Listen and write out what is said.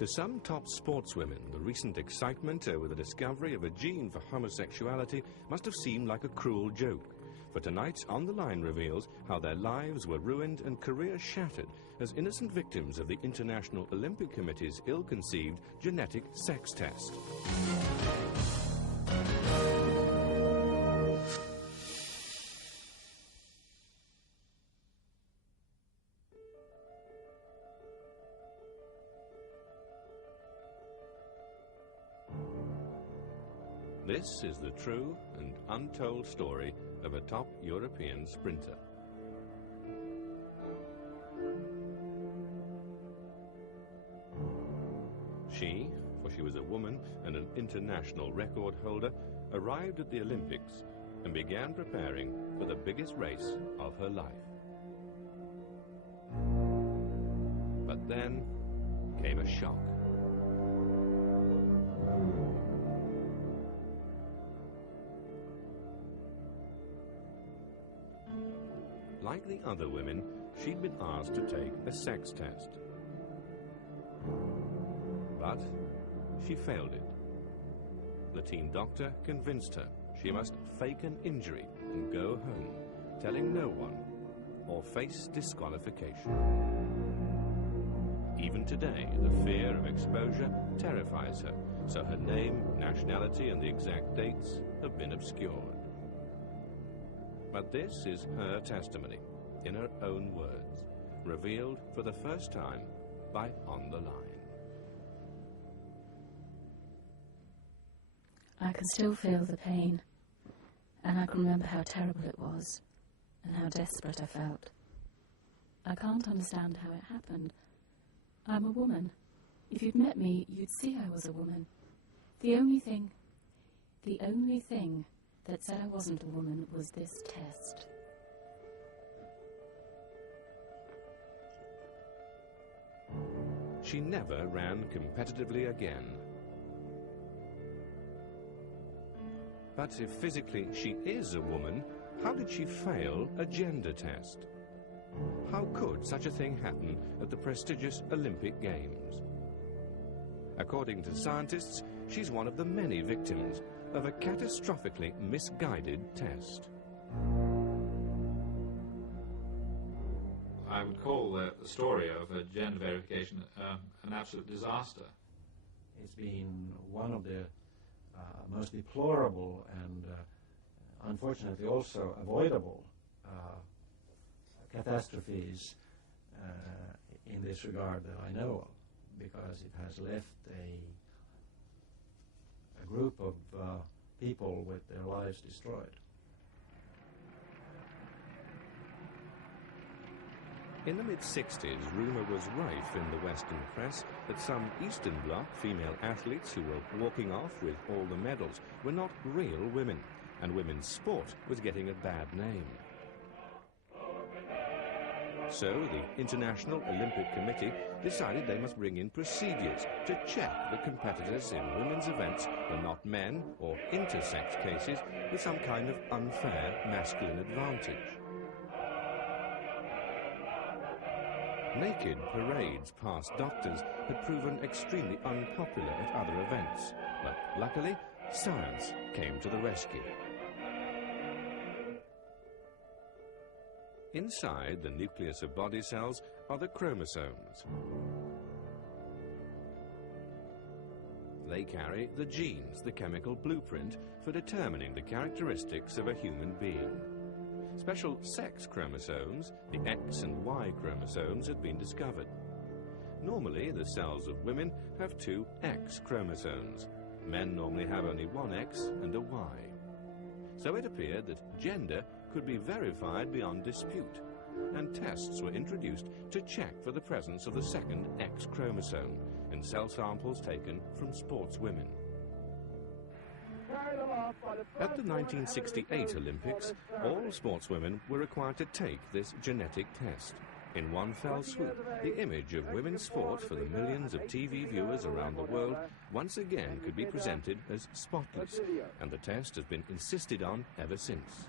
To some top sportswomen, the recent excitement over the discovery of a gene for homosexuality must have seemed like a cruel joke. For tonight's On the Line reveals how their lives were ruined and careers shattered as innocent victims of the International Olympic Committee's ill-conceived genetic sex test. This is the true and untold story of a top European sprinter. She, for she was a woman and an international record holder, arrived at the Olympics and began preparing for the biggest race of her life. But then came a shock. Like the other women, she'd been asked to take a sex test. But she failed it. The team doctor convinced her she must fake an injury and go home, telling no one, or face disqualification. Even today, the fear of exposure terrifies her, so her name, nationality, and the exact dates have been obscured. But this is her testimony, in her own words, revealed for the first time by On the Line. I can still feel the pain, and I can remember how terrible it was, and how desperate I felt. I can't understand how it happened. I'm a woman. If you'd met me, you'd see I was a woman. The only thing that said I wasn't a woman was this test. She never ran competitively again. But if physically she is a woman, how did she fail a gender test? How could such a thing happen at the prestigious Olympic Games? According to scientists, she's one of the many victims of a catastrophically misguided test. I would call the story of gender verification an absolute disaster. It's been one of the most deplorable and unfortunately also avoidable catastrophes in this regard that I know of, because it has left a group of people with their lives destroyed. In the mid-60s, rumour was rife in the Western press that some Eastern Bloc female athletes who were walking off with all the medals were not real women, and women's sport was getting a bad name. So the International Olympic Committee decided they must bring in procedures to check the competitors in women's events were not men or intersex cases with some kind of unfair masculine advantage. Naked parades past doctors had proven extremely unpopular at other events, but luckily, science came to the rescue. Inside the nucleus of body cells are the chromosomes. They carry the genes, the chemical blueprint for determining the characteristics of a human being. Special sex chromosomes, the X and Y chromosomes, had been discovered. Normally, the cells of women have two X chromosomes. Men normally have only one X and a Y. So it appeared that gender could be verified beyond dispute, and tests were introduced to check for the presence of the second X chromosome in cell samples taken from sportswomen. At the 1968 Olympics, all sportswomen were required to take this genetic test. In one fell swoop, the image of women's sport for the millions of TV viewers around the world once again could be presented as spotless, and the test has been insisted on ever since.